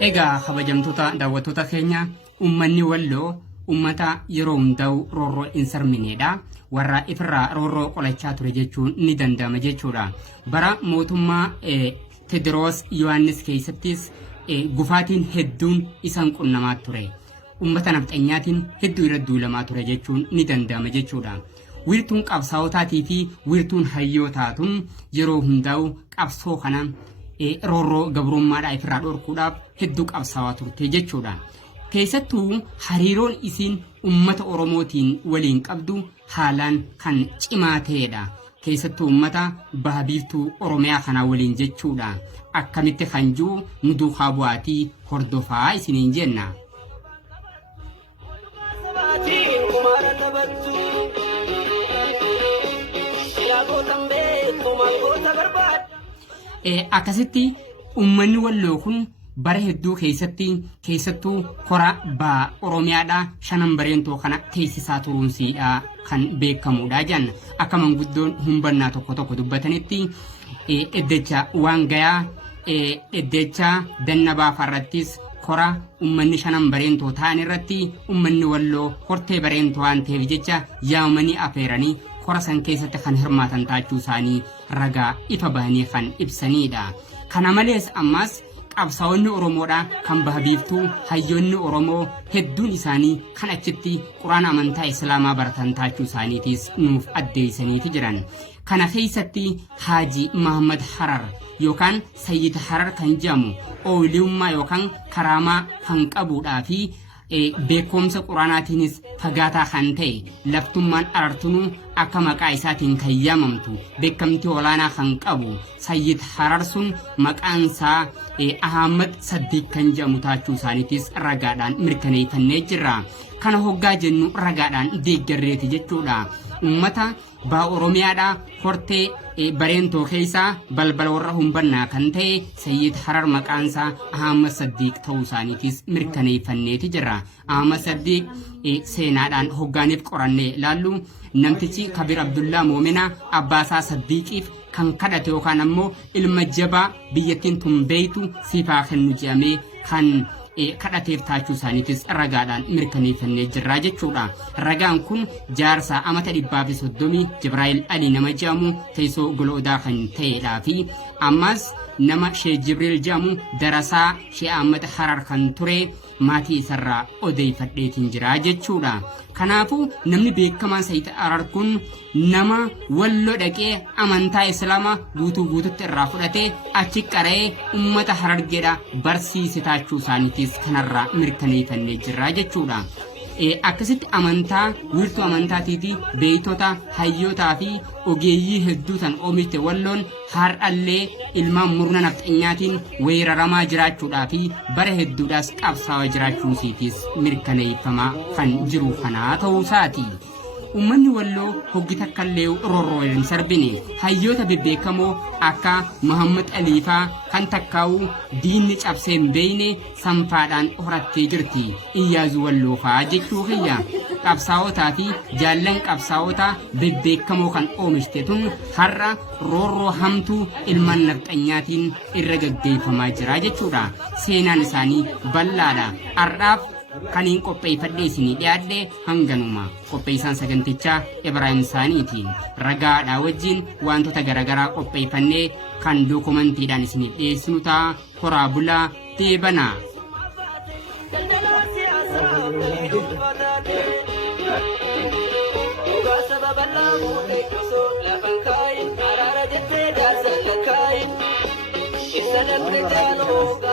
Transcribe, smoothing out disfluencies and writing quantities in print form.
Egaa kabajamtoota daawwattoota keenya ummanni Walloo ummata yeroo hundaa'u roorroo hin sarmineedha. Warra ifirraa roorroo qolachaa ture jechuun ni danda'ama jechuudha. Bara mootummaa Tewodiroos Yohaannis keessattis gufaatiin hedduun isaan qunnamaa ture. Ummata nafxanyaatiin hedduu irra duulamaa ture jechuun ni danda'ama jechuudha. Wiirtuun qabsaa'otaatii fi wiirtuun hayyootaatuun yeroo hundaa'u qabsoo kana roorroo gabrummaadhaa ifirraa dhorkuudhaaf hedduu qabsaawaa turte jechuudha. Keessattuu hariiroon isiin ummata Oromootiin waliin qabdu haalaan kan cimaa ta'edha. Keessattuu ummata baha biiftuu Oromiyaa kanaa waliin jechuudha. Akkamitti kan jiru nu duukaa bu'aatii hordofaa isiniin jenna. Akkasitti ummanni Walloo kun bara hedduu keessattuu kora baha Oromiyaadhaa shanan bareentoo kana teessisaa turuunsiidha kan beekamuudha jenna. Akka manguddoon humbannaa tokko dubbatanitti eddecha waan gayaa eddecha dannabaa farrattis kora ummanni shanan bareentoo ta'an irratti ummanni Walloo hortee bareentoo waan ta'eef jecha yaamanii afeeranii kora san keessatti kan hirmaatan taachuu isaanii ragaa ifa bahanii kan ibsanidha. Kana malees ammas qabsaa'onni Oromoodhaa kan baha biiftuu hayyoonni Oromoo hedduun isaanii kan achitti quraana amantaa Islaamaa baratan taachuu isaaniitis nuuf addeessaniiti jiran. Kana keessatti Haaji Muhammad Harar yookaan Sayyid Harar kan jedhamu ooliyummaa yookaan karaamaa kan qabuudhaa fi beekumsa quraanaatiinis fagaataa kan ta'e laftummaan arartunuu akka maqaa isaatiin kan yaamamtu beekamtii olaanaa kan qabu Sayyid Harar sun maqaan isaa Ahmad Saddiq kan jedhamu taachuu isaaniitis ragaadhaan mirkaneeffannee jirra. Kana hoggaa jennu ragaadhaan deeggarreeti jechuudha. Ummata baha Oromiyaadhaa hortee bareentoo keessaa balbala warra humbannaa kan ta'e Sayyid Harar maqaansaa Ahmad Saddiq ta'uu isaaniitis mirkaneeffanneeti jirra. Ahmad Saddiq seenaadhaan hoggaaniif qorannee ilaallu namtichi Kabir Abdullaa Moomina abbaasaa Saddiqiif kan kadhate yookaan ammoo ilma jabaa biyyattiin tun beeytu siifaa kennu jedhamee kan kadhateef taachuu isaaniitis ragaadhaan mirkaneeffannee jirraa jechuudha. Ragaan kun jaarsaa amata 130 Jibraayil Ali nama jedhamu teessoo goloodaa kan ta'edhaa fi ammas nama Sheekh Jibriil jedhamu darasaa Sheekh Ahmad Harar kan ture maatii isarraa odeeffadheetiin jira jechuudha. Kanaafuu namni beekamaan Sayyid Harar kun nama Walloo dhaqee amantaa Islaamaa guutuutti irraa fudhatee achi qara'ee ummata Harargeedhaa barsiise taachuu isaaniitis kanarraa mirkaneeffannee jirra jechuudha. Akkasitti amantaa wiirtuu amantaatii fi beeytota hayyootaa fi ogeeyyii hedduu tan oomishte Walloon har'allee ilmaan murna nafxanyaatiin weeraramaa jiraachuudhaa fi bara hedduudhaas qabsaawaa jiraachuusiitis mirkaneeffamaa kan jiru kanaa ta'uu isaati. Ummanni Walloo hoggi takkallee roorroo hin sarbine hayyoota bebbeekamoo akka Muhammad Aliifaa kan takkaa'u diinni cabsee hin beeyne sanfaadhaan horattee jirti. Iyyaazuu Walloo fa'aa jechuu kiyya. Qabsaa'otaa fi jaallan qabsaa'otaa bebbeekamoo kan oomishte tun har'a roorroo hamtuu ilmaan nafxanyaatiin irra gaggeeffamaa jira jechuudha. Seenaan isaanii bal'aadha. Har'aaf kaniin qopheeffadhee isinii dhiyaadhe hanganuma qopheessaan sagantichaa Ibraahim Saaniitiin ragaadhaa wajjin wantoota garaagaraa qopheeffannee kan dookumantiidhaan isiniif dhiyeessinu ta'a. Horaa bulaa deebanaa. It's